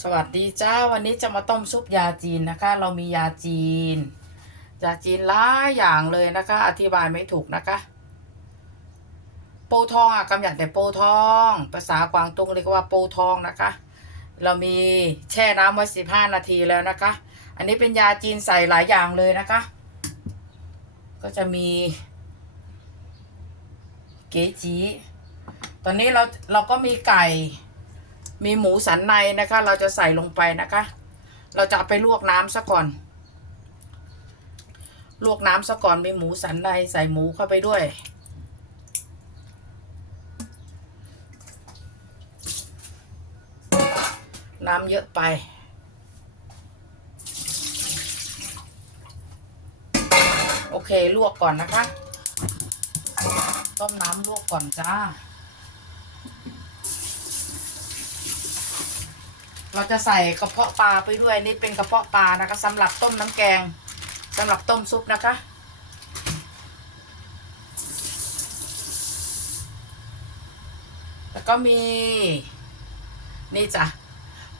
สวัสดีจ้าวันนี้จะมาต้มซุปยาจีนนะคะ เรามียาจีน ยาจีนหลายอย่างเลยนะคะ อธิบายไม่ถูกนะคะโปทองอะกำหยัดแต่โปทอง ภาษากวางตุ้งเรียกว่าโปทองนะคะ เรามีแช่น้ำไว้สิบห้านาทีแล้วนะคะ อันนี้เป็นยาจีนใส่หลายอย่างเลยนะคะ ก็จะมี เก๋จีตอนนี้เราเราก็มีไก่ มีหมูสันในนะคะ เราจะใส่ลงไปนะคะ เราจะไปลวกน้ำซะก่อน ลวกน้ำซะก่อนมีหมูสันในใส่หมูเข้าไปด้วยน้ำเยอะไป โอเค ลวกก่อนนะคะ ต้มน้ำลวกก่อนจ้า เราจะใส่กระเพาะปลาไปด้วยนี่เป็นกระเพาะปลานะคะสำหรับต้มน้ำแกงสำหรับต้มซุปนะคะ แล้วก็มี นี่จ้ะ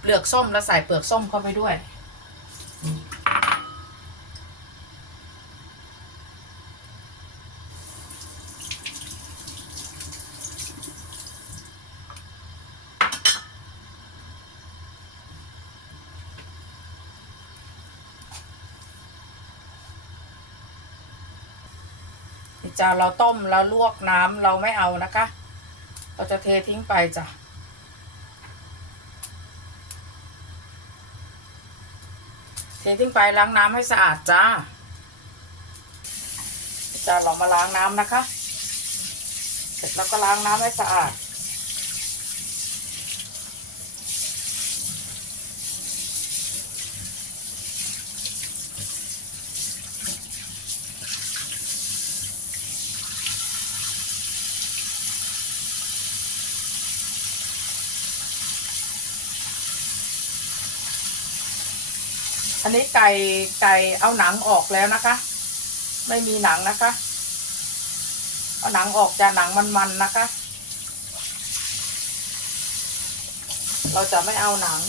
เปลือกส้มแล้วใส่เปลือกส้มเข้าไปด้วย จ้ะเราต้มแล้วลวกน้ำเราไม่เอานะคะ เราจะเททิ้งไปจ้ะเททิ้งไปล้างน้ำให้สะอาดจ้าจ้าเรามาล้างน้ำนะคะ เสร็จแล้วก็ล้างน้ำให้สะอาด อันนี้ไก่ไก่เอาหนังออกแล้วนะคะ ไม่มีหนังนะคะ เอาหนังออกจากหนังมันๆนะคะ เราจะไม่เอาหนัง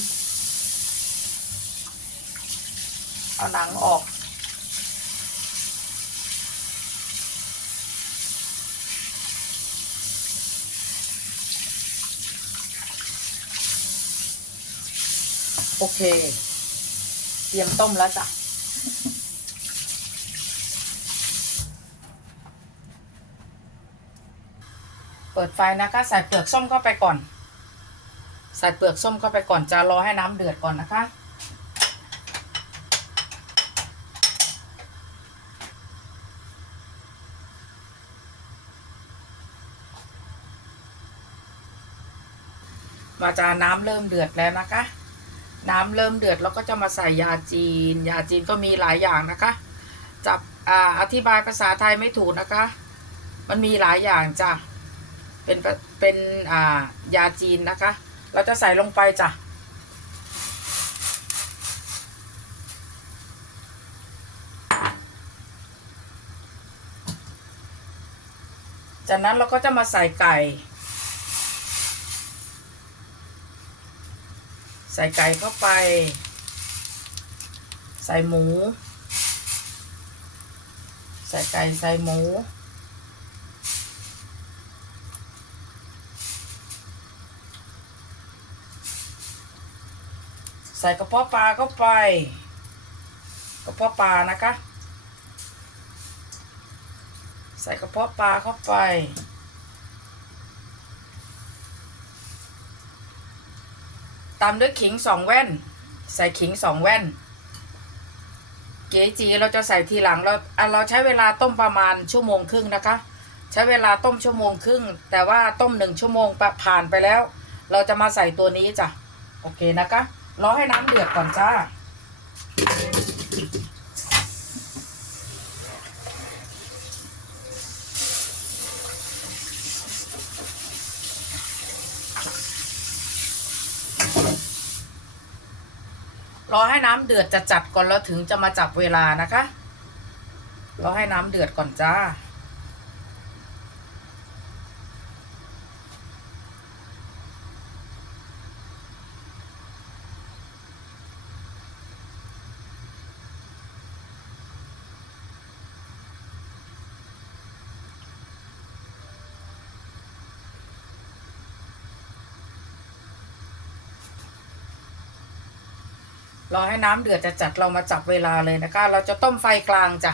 เอาหนังออกโอเค ตรียมต้มแล้วจ้ะเปิดไฟนะคะ ใส่เปลือกส้มเข้าไปก่อน ใส่เปลือกส้มเข้าไปก่อนจะรอให้น้ำเดือดก่อนนะคะ มาจาน้ำเริ่มเดือดแล้วนะคะ น้ำเริ่มเดือดแล้วก็จะมาใส่ยาจีน ยาจีนก็มีหลายอย่างนะคะ จับอ่าอธิบายภาษาไทยไม่ถูกนะคะ มันมีหลายอย่างจ้ะ เป็นเป็นอ่ายาจีนนะคะ เราจะใส่ลงไปจ้ะจากนั้นเราก็จะมาใส่ไก่ ใส่ไก่เข้าไป ใส่หมู ใส่ไก่ใส่หมู ใส่กระเพาะปลาเข้าไป กระเพาะปลานะคะ ใส่กระเพาะปลาเข้าไป ตามด้วยขิงสองแว่น ใส่ขิงสองแว่น เก๋จีเราจะใส่ทีหลังเราเราใช้เวลาต้มประมาณชั่วโมงครึ่งนะคะ ใช้เวลาต้มชั่วโมงครึ่ง แต่ว่าต้มหนึ่งชั่วโมงผ่านไปแล้ว เราจะมาใส่ตัวนี้จ้ะโอเคนะคะรอให้น้ำเดือดก่อนจ้า รอให้น้ำเดือดจะจัดก่อนแล้วถึงจะมาจับเวลานะคะ รอให้น้ำเดือดก่อนจ้า รอให้น้ำเดือดจะจัดเรามาจับเวลาเลยนะคะ เราจะต้มไฟกลางจ้ะ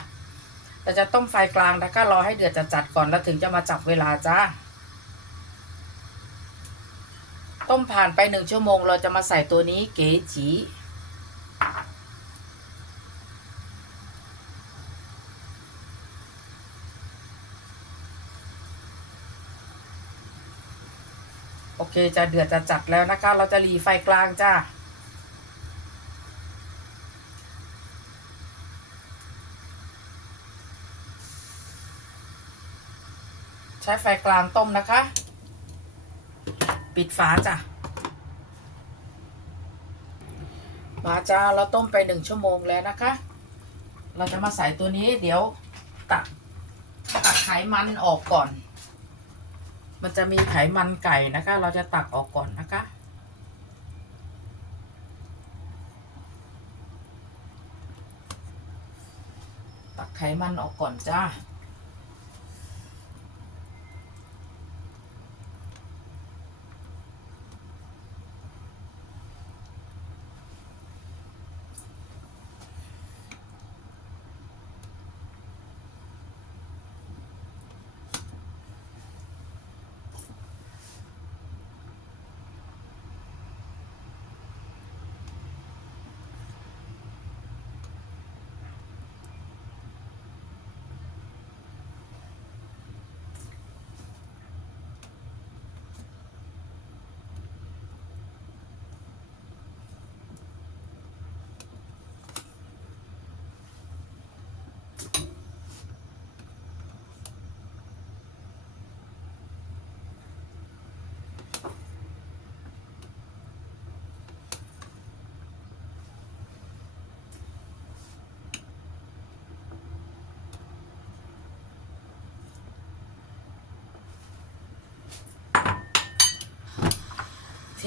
เราจะต้มไฟกลางนะคะรอให้เดือดจะจัดก่อนแล้วถึงจะมาจับเวลาจ้าต้มผ่านไปหนึ่งชั่วโมงเราจะมาใส่ตัวนี้เก๋จีโอเคจะเดือดจะจัดแล้วนะคะ เราจะหลีไฟกลางจ้า ช้ไฟกลางต้มนะคะ ปิดฝาจ้ะ มาจ้าเราต้มไปหนึ่งชั่วโมงแล้วนะคะ เราจะมาใส่ตัวนี้เดี๋ยวตักตักไขมันออกก่อน มันจะมีไขมันไก่นะคะ เราจะตักออกก่อนนะคะตักไขมันออกก่อนจ้า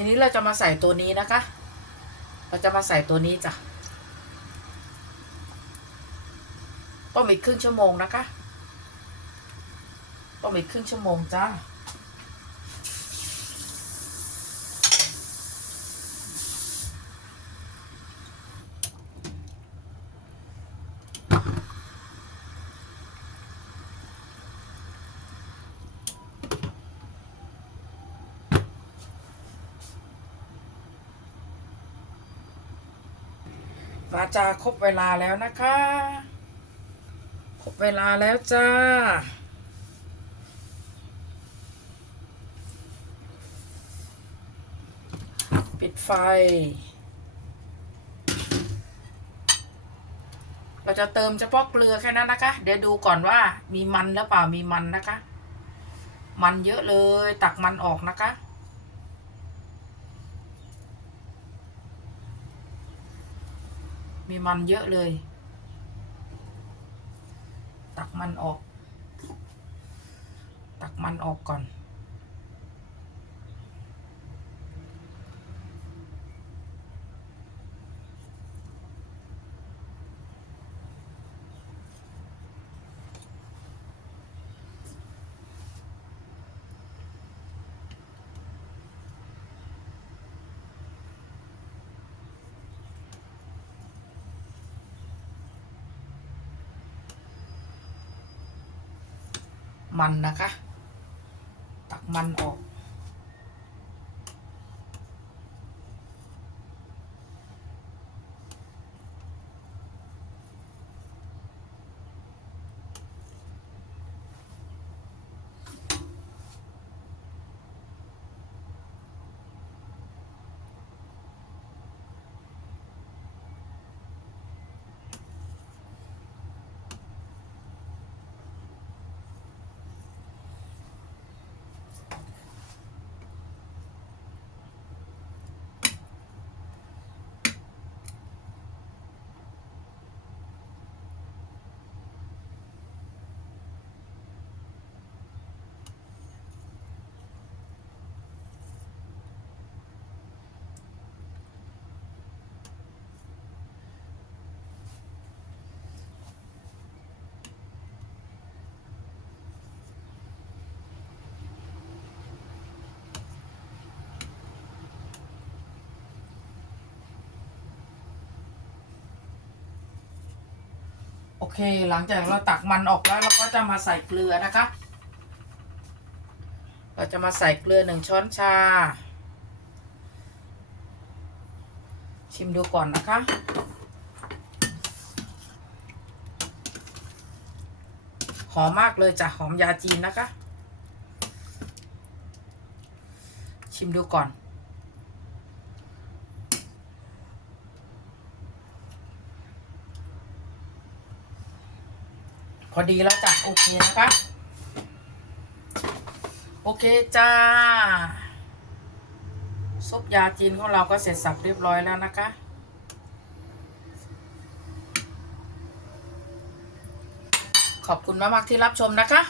นี้เราจะมาใส่ตัวนี้นะคะ เราจะมาใส่ตัวนี้จ้ะ ต้มอีกครึ่งชั่วโมงนะคะ ต้มอีกครึ่งชั่วโมงจ้า มาจ้าครบเวลาแล้วนะคะ ครบเวลาแล้วจ้า ปิดไฟ เราจะเติมเฉพาะเกลือแค่นั้นนะคะ เดี๋ยวดูก่อนว่ามีมันหรือเปล่ามีมันนะคะ มันเยอะเลยตักมันออกนะคะ มีมันเยอะเลย ตักมันออก ตักมันออกก่อน มันนะคะ ตักมันออก โอเค หลังจากเราตักมันออกแล้วเราก็จะมาใส่เกลือนะคะ เราจะมาใส่เกลือหนึ่งช้อนชา ชิมดูก่อนนะคะหอมมากเลยจ้ะหอมยาจีนนะคะ ชิมดูก่อน พอดีแล้วจ้ะโอเคนะคะ โอเคจ้าซุปยาจีนของเราก็เสร็จสับเรียบร้อยแล้วนะคะ ขอบคุณมากๆที่รับชมนะคะ